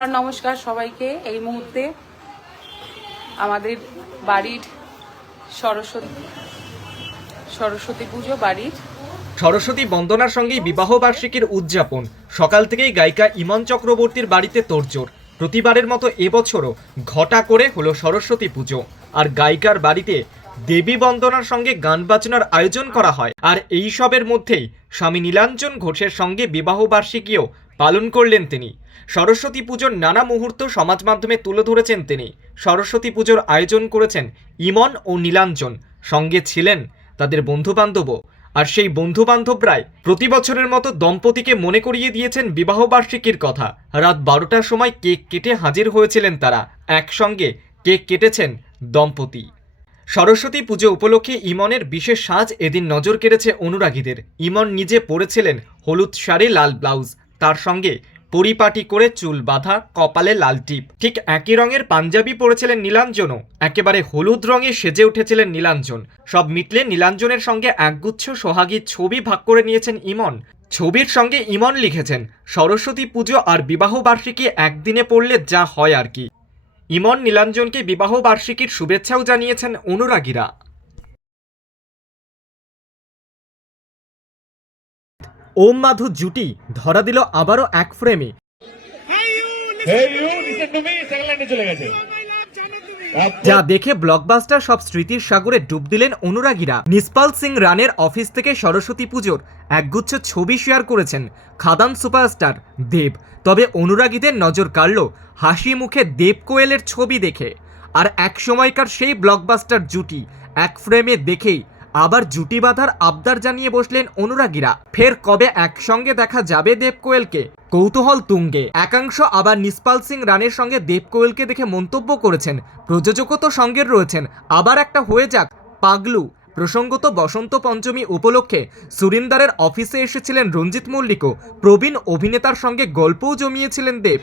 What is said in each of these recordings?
নমস্কার সবাইকে। এই মুহূর্তে আমাদের বাড়ির সরস্বতী পুজো বাড়ির সরস্বতী বন্দনার সঙ্গে বিবাহ বার্ষিকীর উদযাপন। সকাল থেকেই গায়িকা ইমন চক্রবর্তীর বাড়িতে তোড়জোড়। প্রতিবারের মতো এবছরও ঘটা করে হলো সরস্বতী পুজো, আর গায়িকার বাড়িতে দেবী বন্দনার সঙ্গে গান বাজনার আয়োজন করা হয়। আর এই সবের মধ্যেই স্বামী নীলাঞ্জন ঘোষের সঙ্গে বিবাহ বার্ষিকীও পালন করলেন তিনি। সরস্বতী পুজোর নানা মুহূর্ত সমাজ মাধ্যমে তুলে ধরেছেন তিনি। সরস্বতী পুজোর আয়োজন করেছেন ইমন ও নীলাঞ্জন, সঙ্গে ছিলেন তাদের বন্ধুবান্ধবও। আর সেই বন্ধুবান্ধবরাই প্রতি বছরের মতো দম্পতিকে মনে করিয়ে দিয়েছেন বিবাহ বার্ষিকীর কথা। রাত 12টার সময় কেক কেটে হাজির হয়েছিলেন তারা। একসঙ্গে কেক কেটেছেন দম্পতি। সরস্বতী পুজো উপলক্ষে ইমনের বিশেষ সাজ এদিন নজর কেড়েছে অনুরাগীদের। ইমন নিজে পরেছিলেন হলুদ শাড়ি, লাল ব্লাউজ, তার সঙ্গে পরিপাটি করে চুল বাঁধা, কপালে লাল টিপ। ঠিক একই রঙের পাঞ্জাবি পরেছিলেন নীলাঞ্জনও। একেবারে হলুদ রঙে সেজে উঠেছিলেন নীলাঞ্জন। সব মিটলে নীলাঞ্জনের সঙ্গে একগুচ্ছ সোহাগীর ছবি ভাগ করে নিয়েছেন ইমন। ছবির সঙ্গে ইমন লিখেছেন, সরস্বতী পুজো আর বিবাহ বার্ষিকী একদিনে পড়লে যা হয় আর কি। ইমন নীলাঞ্জনকে বিবাহ বার্ষিকীর শুভেচ্ছাও জানিয়েছেন অনুরাগীরা। ওম মাধু জুটি ধরা দিল আবারও এক ফ্রেমে। যা দেখে ব্লকবাস্টার সব স্মৃতির সাগরে ডুব দিলেন অনুরাগীরা। নিসপাল সিং রানের অফিস থেকে সরস্বতী পুজোর একগুচ্ছ ছবি শেয়ার করেছেন খাদান সুপারস্টার দেব। তবে অনুরাগীদের নজর কাড়ল হাসি মুখে দেব কোয়েলের ছবি দেখে। আর এক সময়কার সেই ব্লকবাস্টার জুটি এক ফ্রেমে দেখেই আবার জুটি বাঁধার আবদার জানিয়ে বসলেন অনুরাগীরা। ফের কবে একসঙ্গে দেখা যাবে দেব কোয়েলকে, কৌতূহল তুঙ্গে। একাংশ আবার নিসপাল সিং রানের সঙ্গে দেব কোয়েলকে দেখে মন্তব্য করেছেন, প্রযোজকও তো সঙ্গের রয়েছেন, আবার একটা হয়ে যাক পাগলু। প্রসঙ্গত বসন্ত পঞ্চমী উপলক্ষে সুরিন্দারের অফিসে এসেছিলেন রঞ্জিত মল্লিকও। প্রবীণ অভিনেতার সঙ্গে গল্পও জমিয়েছিলেন দেব।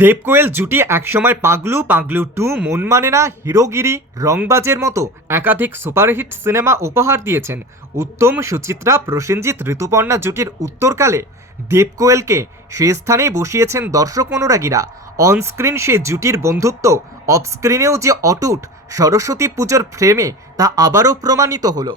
দেব কোয়েল জুটি একসময় পাগলু, পাগলু 2, মন মানে না, হিরোগিরি, রংবাজের মতো একাধিক সুপারহিট সিনেমা উপহার দিয়েছেন। উত্তম, সুচিত্রা, প্রসেনজিৎ, ঋতুপর্ণা জুটির উত্তরকালে দেব কোয়েলকে সে স্থানেই বসিয়েছেন দর্শক অনুরাগীরা। অনস্ক্রিন সে জুটির বন্ধুত্ব অফস্ক্রিনেও যে অটুট সরস্বতী পুজোর ফ্রেমে তা আবারও প্রমাণিত হলো।